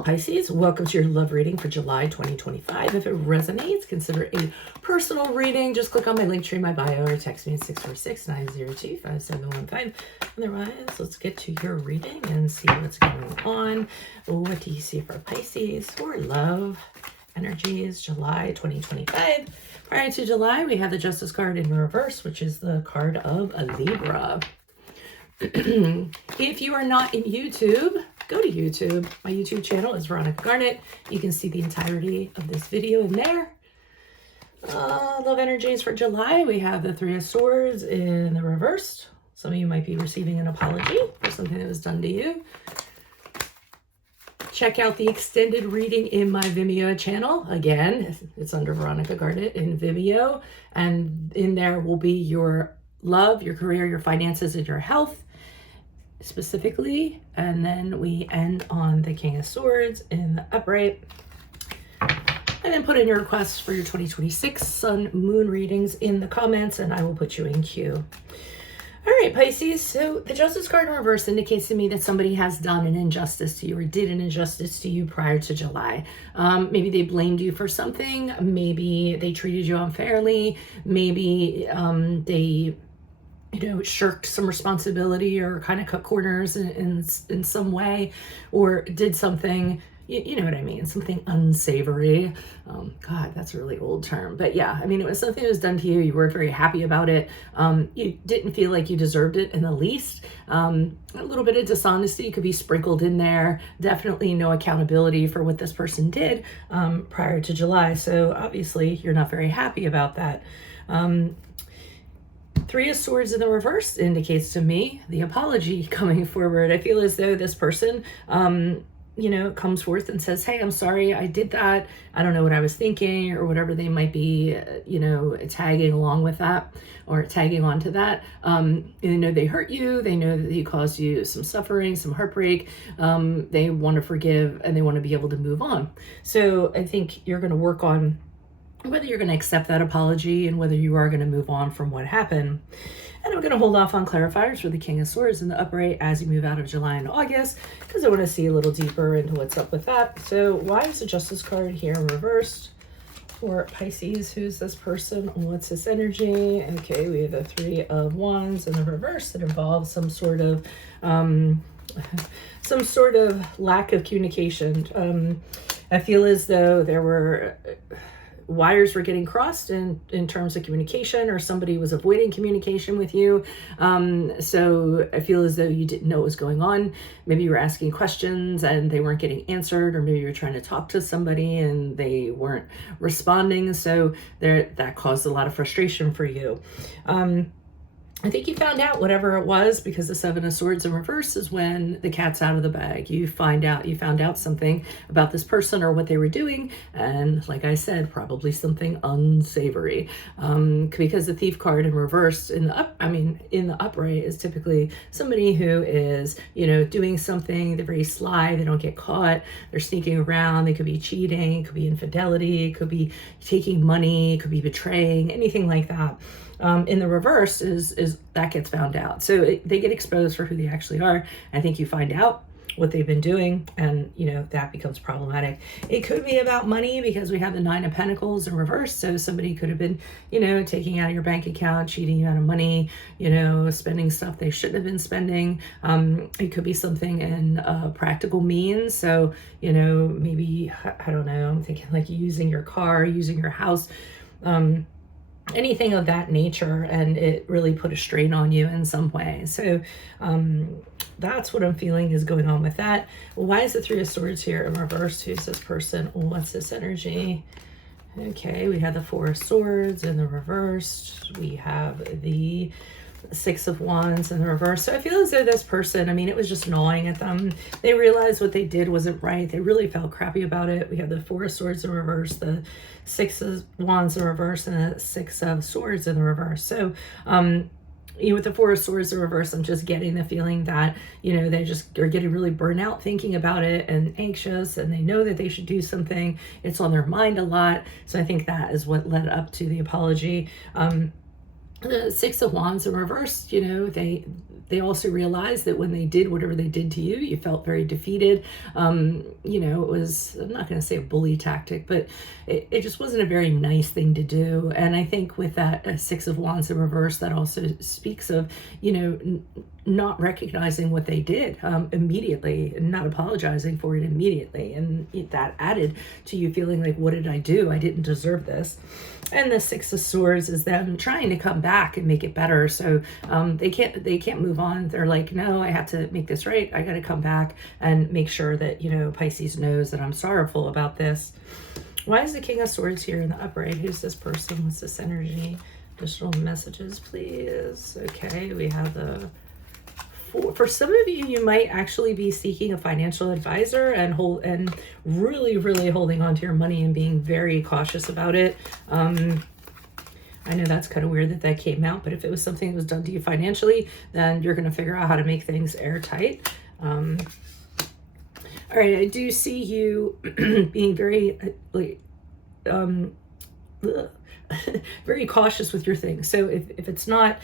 Hello, Pisces. Welcome to your love reading for July 2025. If it resonates, consider a personal reading. Just click on my link tree in my bio or text me at 646-902-5715. Otherwise, let's get to your reading and see what's going on. What do you see for Pisces for love energies July 2025? Prior to July, we have the Justice card in reverse, which is the card of a Libra. If you are not in YouTube, go to YouTube. My YouTube channel is Veronica Garnet. You can see the entirety of this video in there. Love energies for July. We have the Three of Swords in the reverse. Some of you might be receiving an apology for something that was done to you. Check out the extended reading in my Vimeo channel. Again, it's under Veronica Garnet in Vimeo. And in there will be your love, your career, your finances, and your health specifically. And then we end on the King of Swords in the upright. And then put in your requests for your 2026 sun moon readings in the comments and I will put you in queue. All right, Pisces. So the Justice card in reverse indicates to me that somebody has done an injustice to you or did an injustice to you prior to July. Maybe they blamed you for something. Maybe they treated you unfairly. Maybe they shirked some responsibility or kind of cut corners in some way, or did something, you know what I mean, something unsavory. God, that's a really old term. But yeah, I mean, it was something that was done to you. You weren't very happy about it. You didn't feel like you deserved it in the least. A little bit of dishonesty could be sprinkled in there. Definitely no accountability for what this person did prior to July. So obviously you're not very happy about that. Three of Swords in the reverse indicates to me the apology coming forward. I feel as though this person, comes forth and says, hey, I'm sorry, I did that. I don't know what I was thinking, or whatever they might be, tagging along with that or tagging onto that. They know they hurt you. They know that they caused you some suffering, some heartbreak. They want to forgive and they want to be able to move on. So I think you're going to work on whether you're going to accept that apology and whether you are going to move on from what happened. And I'm going to hold off on clarifiers for the King of Swords in the upright as you move out of July and August, because I want to see a little deeper into what's up with that. So why is the Justice card here reversed for Pisces? Who's this person? What's this energy? Okay, we have the Three of Wands in the reverse that involves some sort of lack of communication. I feel as though there were wires were getting crossed in terms of communication, or somebody was avoiding communication with you. So I feel as though you didn't know what was going on. Maybe you were asking questions and they weren't getting answered, or maybe you were trying to talk to somebody and they weren't responding. So that caused a lot of frustration for you. I think you found out whatever it was, because the Seven of Swords in reverse is when the cat's out of the bag. You found out something about this person or what they were doing. And like I said, probably something unsavory. Because the Thief card in reverse in the upright is typically somebody who is, doing something. They're very sly. They don't get caught. They're sneaking around. They could be cheating. It could be infidelity. It could be taking money. It could be betraying, anything like that. In the reverse is that gets found out. So they get exposed for who they actually are. I think you find out what they've been doing, and that becomes problematic. It could be about money, because we have the Nine of Pentacles in reverse. So somebody could have been, taking out of your bank account, cheating you out of money, spending stuff they shouldn't have been spending. It could be something in practical means. So, maybe, I don't know, I'm thinking like using your car, using your house, anything of that nature, and it really put a strain on you in some way. So that's what I'm feeling is going on with that. Well, why is the Three of Swords here in reverse? Who's this person? What's this energy? Okay, we have the Four of Swords in the reverse. We have the Six of Wands in the reverse. So I feel as though this person, it was just gnawing at them. They realized what they did wasn't right. They really felt crappy about it. We have the Four of Swords in reverse, the Six of Wands in reverse, and the Six of Swords in the reverse. So with the Four of Swords in reverse, I'm just getting the feeling that, they just are getting really burnt out thinking about it and anxious, and they know that they should do something. It's on their mind a lot. So I think that is what led up to the apology. The Six of Wands in reverse, They also realized that when they did whatever they did to you, you felt very defeated. It was, I'm not going to say a bully tactic, but it just wasn't a very nice thing to do. And I think with that Six of Wands in reverse, that also speaks of, not recognizing what they did immediately, and not apologizing for it immediately. And that added to you feeling like, what did I do? I didn't deserve this. And the Six of Swords is them trying to come back and make it better. So they can't move on. They're like, no, I have to make this right. I got to come back and make sure that, Pisces knows that I'm sorrowful about this. Why is the King of Swords here in the upright? Who's this person? What's this energy? Additional messages, please. Okay, we have the for some of you, you might actually be seeking a financial advisor and really, really holding on to your money and being very cautious about it. I know that's kind of weird that came out, but if it was something that was done to you financially, then you're going to figure out how to make things airtight. All right, I do see you being very very cautious with your things. So if it's not,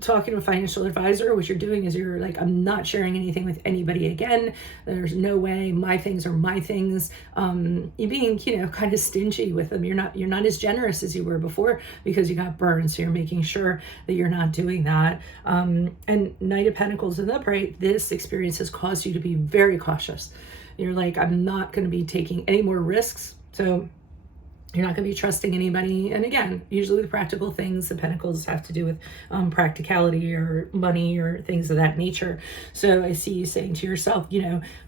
talking to a financial advisor, what you're doing is you're like, I'm not sharing anything with anybody again. There's no way. My things are my things. You're being, kind of stingy with them. You're not as generous as you were before because you got burned. So you're making sure that you're not doing that. And Knight of Pentacles in the upright, this experience has caused you to be very cautious. You're like, I'm not going to be taking any more risks. So you're not going to be trusting anybody. And again, usually the practical things, the pentacles have to do with practicality or money or things of that nature. So I see you saying to yourself,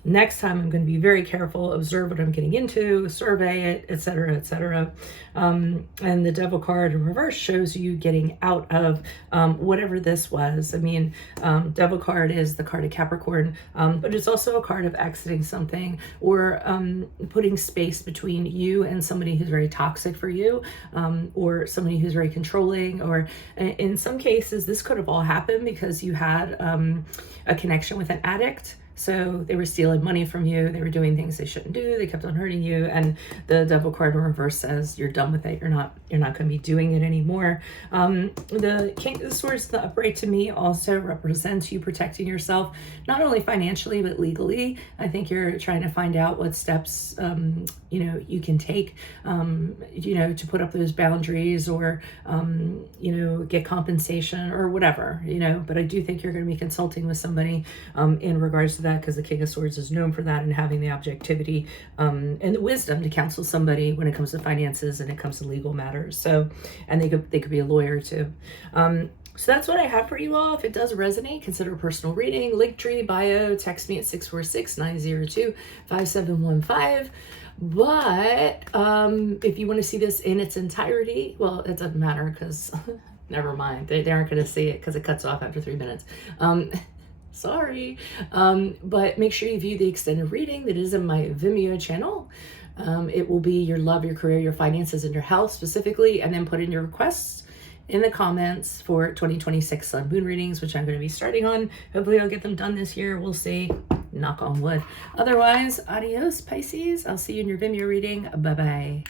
next time I'm going to be very careful, observe what I'm getting into, survey it, etc., etc. And the Devil card in reverse shows you getting out of whatever this was. I mean, Devil card is the card of Capricorn, but it's also a card of exiting something or putting space between you and somebody who's very toxic for you, or somebody who's very controlling, or in some cases this could have all happened because you had a connection with an addict. So they were stealing money from you. They were doing things they shouldn't do. They kept on hurting you. And the Devil card in reverse says you're done with it. You're not going to be doing it anymore. The King of Swords, the upright, to me also represents you protecting yourself, not only financially, but legally. I think you're trying to find out what steps, you can take, to put up those boundaries or, get compensation or whatever, but I do think you're going to be consulting with somebody in regards to that, because the King of Swords is known for that and having the objectivity and the wisdom to counsel somebody when it comes to finances and it comes to legal matters. So, and they could be a lawyer too. So that's what I have for you all. If it does resonate, consider a personal reading. Linktree, bio, text me at 646-902-5715. But if you want to see this in its entirety, well, it doesn't matter because never mind. They aren't going to see it because it cuts off after 3 minutes. Sorry. But make sure you view the extended reading that is in my Vimeo channel. It will be your love, your career, your finances, and your health specifically, and then put in your requests in the comments for 2026 Sun Moon readings, which I'm going to be starting on. Hopefully I'll get them done this year. We'll see. Knock on wood. Otherwise, adios, Pisces. I'll see you in your Vimeo reading. Bye-bye.